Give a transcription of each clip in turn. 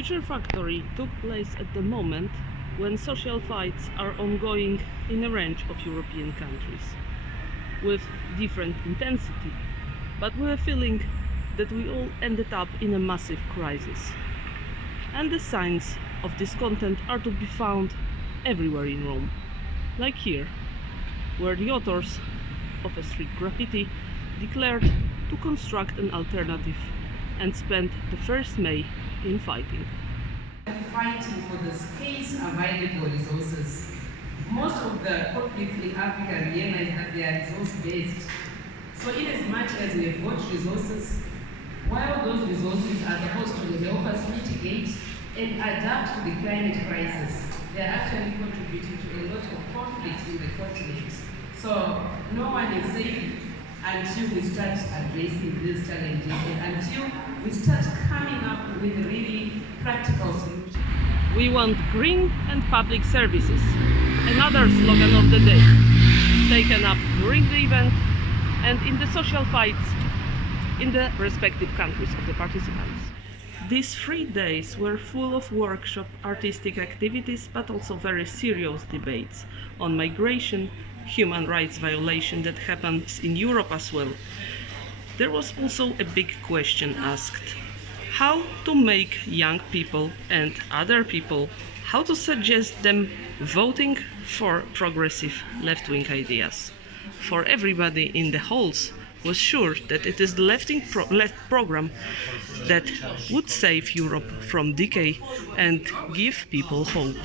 Future Factory took place at the moment when social fights are ongoing in a range of European countries, with different intensity, but with a feeling that we all ended up in a massive crisis. And the signs of discontent are to be found everywhere in Rome, like here, where the authors of a street graffiti declared to construct an alternative and spent the 1st May in fighting. Fighting for the scarce available resources. Most of the conflicts in Africa realize that they are resource-based. So in as much as we have got resources, while those resources are supposed to help us mitigate and adapt to the climate crisis, they are actually contributing to a lot of conflict in the continent. So no one is safe until we start addressing these challenges and until we start coming up with really practical solutions. We want green and public services, another slogan of the day, taken up during the event and in the social fights in the respective countries of the participants. These 3 days were full of workshop, artistic activities, but also very serious debates on migration, human rights violation that happens in Europe as well. There was also a big question asked: how to make young people and other people, how to suggest them voting for progressive left-wing ideas. For everybody in the halls was sure that it is the left program that would save Europe from decay and give people hope.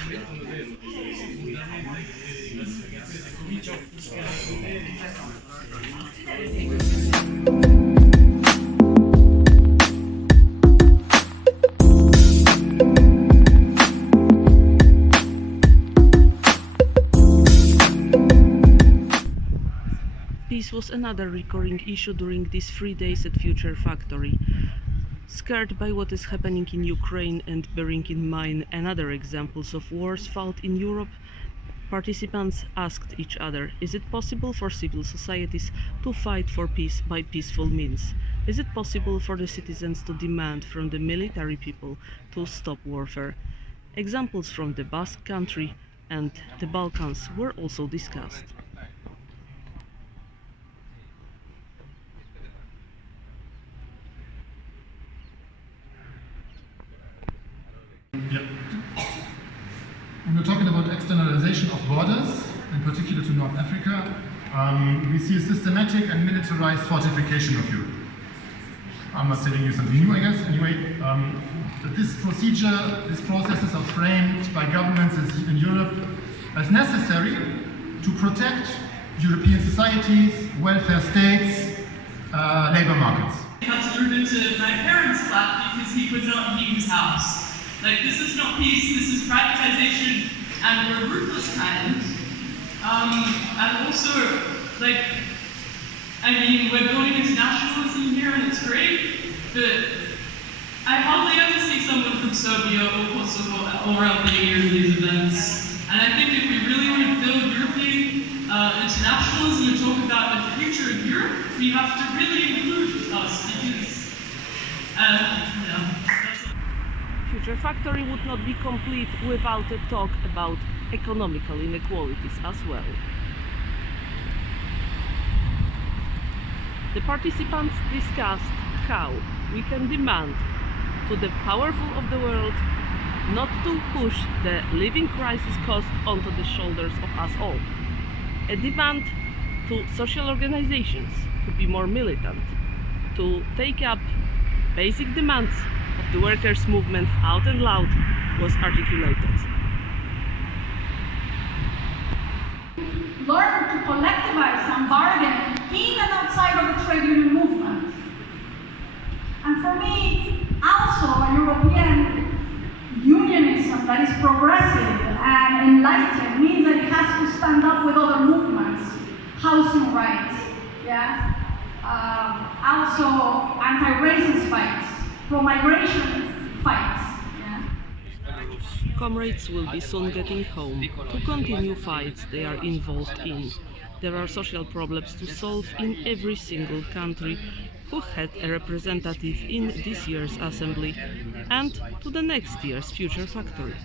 Peace was another recurring issue during these 3 days at Future Factory. Scared by what is happening in Ukraine and bearing in mind another examples of wars fought in Europe, participants asked each other, is it possible for civil societies to fight for peace by peaceful means? Is it possible for the citizens to demand from the military people to stop warfare? Examples from the Basque Country and the Balkans were also discussed. Yep. When we're talking about externalization of borders, in particular to North Africa, we see a systematic and militarized fortification of Europe. I'm not telling you something new, I guess. Anyway, this processes are framed by governments in Europe as necessary to protect European societies, welfare states, labor markets. I had to move into my parents' flat because he could not heat his house. Like, this is not peace, this is privatization, and we're ruthless kind. And also, like, I mean, we're building internationalism here and it's great, but I hardly ever see someone from Serbia or Kosovo or Albania in these events. And I think if we really want to build European internationalism and talk about the future of Europe, we have to really include us because, Future Factory would not be complete without a talk about economical inequalities as well. The participants discussed how we can demand to the powerful of the world not to push the living crisis cost onto the shoulders of us all. A demand to social organizations to be more militant, to take up basic demands of the workers' movement out and loud was articulated. Learn to collectivize and bargain in and outside of the trade union movement. And for me, also a European unionism that is progressive and enlightened means that it has to stand up with other movements, housing rights, yeah? Also anti-racist fights, pro-migration fights. Yeah? Comrades will be soon getting home to continue fights they are involved in. There are social problems to solve in every single country who had a representative in this year's assembly and to the next year's future factory.